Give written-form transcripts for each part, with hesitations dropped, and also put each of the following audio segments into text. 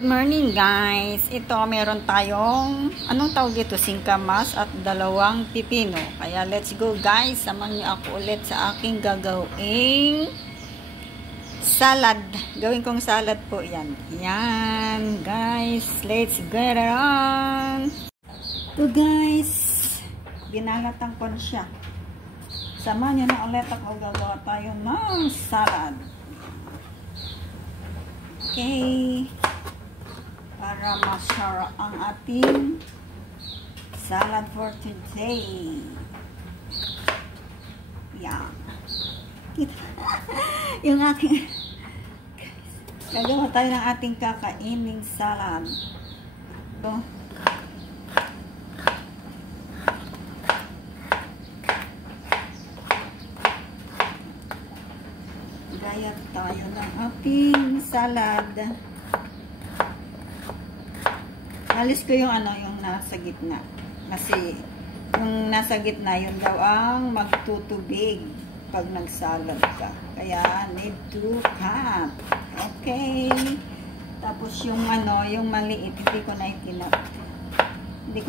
Good morning guys. Ito meron tayong anong tawag dito, singkamas at dalawang pipino. Kaya let's go guys. Samahan niyo ako ulit sa aking gagawing salad. Gawin kong salad po yan. Yan guys. Let's get it on. So guys, binalatan ko na siya. Samahan niyo na ulit ako, gagawa tayo ng salad. Okay. Para masarap ang ating salad for today. Yan. Yung ating gagawa tayo ng ating kakaining salad. Ito. Gaya tayo ng ating salad. Alis ko yung yung nasa gitna. Kasi yung nasa gitna, yun daw ang magtutubig pag nagsalad ka. Kaya need to cut. Okay. Tapos yung yung maliit, hindi ko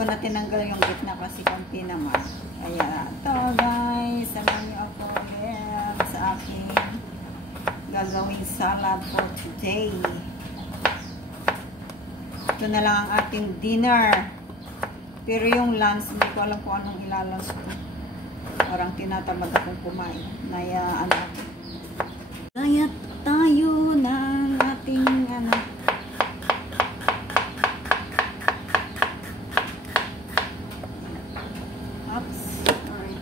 na tinanggal yung gitna kasi konti naman. Kaya ito guys, samahan niyo ako sa aking gagawing salad for today. Ito na lang ang ating dinner. Pero yung lunch, hindi ko alam kung anong ilalunch ko. Parang tinatamad akong kumain. Naya, Gaya tayo ng ating, Oops. Sorry.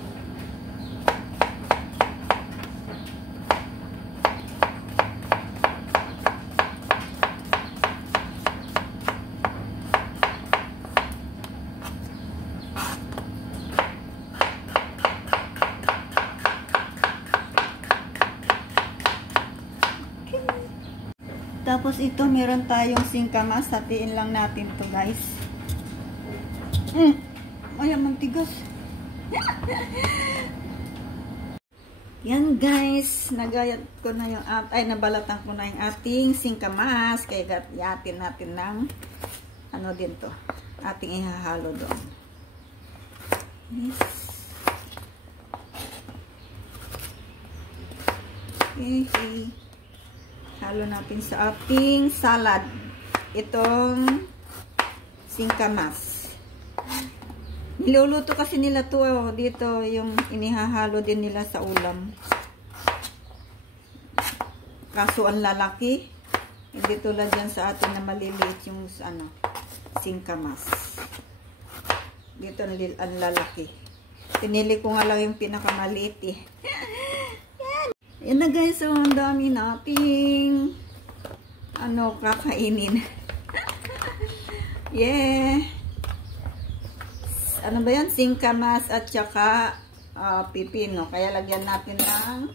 Tapos ito, meron tayong singkamas. Hatiin lang natin to guys. Ay, mantigas. Yan guys. Nagayat ko na yung, nabalatan ko na yung ating singkamas. Kaya yatin natin ng, din to. Ating ihahalo doon. Yes. Okay. Halo natin sa ating salad. Itong singkamas. Niluluto kasi nila to dito, yung inihahalo din nila sa ulam. Kaso ang lalaki. Hindi tulad yan sa atin na maliliit yung singkamas. Dito ang lalaki. Pinili ko nga lang yung pinakamaliit eh. Yan na guys, so ang dami nating kakainin. Yeah. Ano ba yan? Singkamas at saka pipino. Kaya lagyan natin ng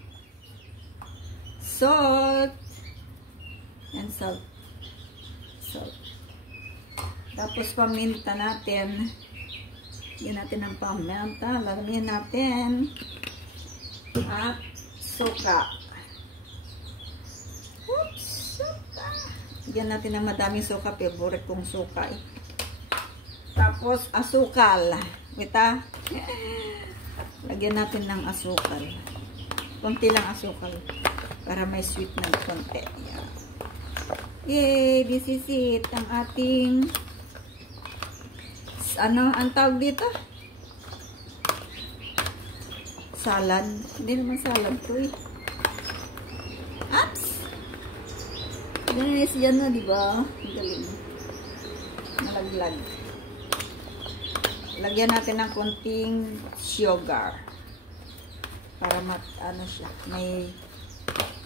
salt. And salt. Salt. Tapos paminta natin. Lagyan natin ng paminta. Lagyan natin at suka. Oops, suka. Lagyan natin ng madaming suka. Favorite kong suka eh. Tapos, asukal. Wita. Lagyan natin ng asukal. Konti lang asukal. Para may sweet ng konti. Yan. Yay! This is it. Ang ating ang tawag dito? Salad. Hindi naman salad to eh. Apps! Guys, yan na, diba? Galing. Malaglag. Lagyan natin ng konting sugar. Para siya. May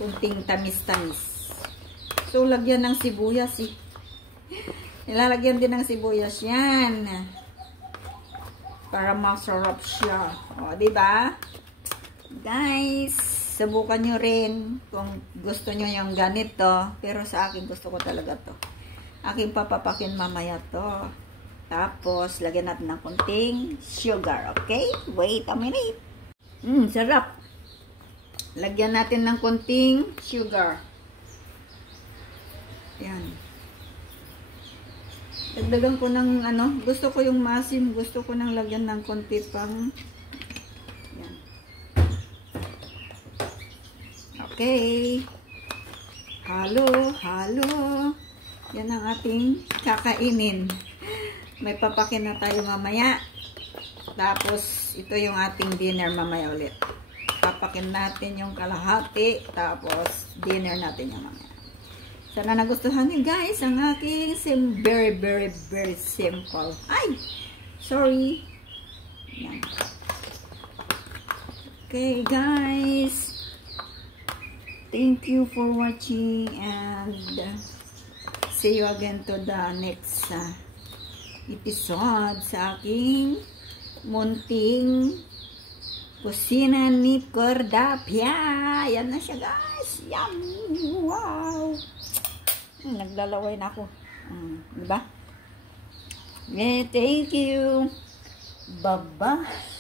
konting tamis-tamis. So, lagyan ng sibuyas eh. Nilalagyan din ng sibuyas yan. Para masarap siya. O, diba? Guys, subukan nyo rin kung gusto nyo yung ganito. Pero sa akin, gusto ko talaga to. Aking papapakin mamaya to. Tapos, lagyan natin ng konting sugar. Okay? Wait a minute. Sarap. Lagyan natin ng konting sugar. Yan. Dagdagan ko ng ano, gusto ko yung masim, gusto ko nang lagyan ng konti pang yan. Okay. Halo, halo. Yan ang ating kakainin. May papakin na tayo mamaya. Tapos, ito yung ating dinner mamaya ulit. Papakin natin yung kalahati. Tapos, dinner natin yung mamaya. Sana nagustuhan niyo guys ang aking very, very, very simple. Ay! Sorry. Yan. Okay guys. Thank you for watching and see you again to the next episode sa aking munting kusina ni Cordapia. Yan na siya guys. Yum! Wow! Naglalaway na ako. Diba? Yeah, thank you. Bye-bye.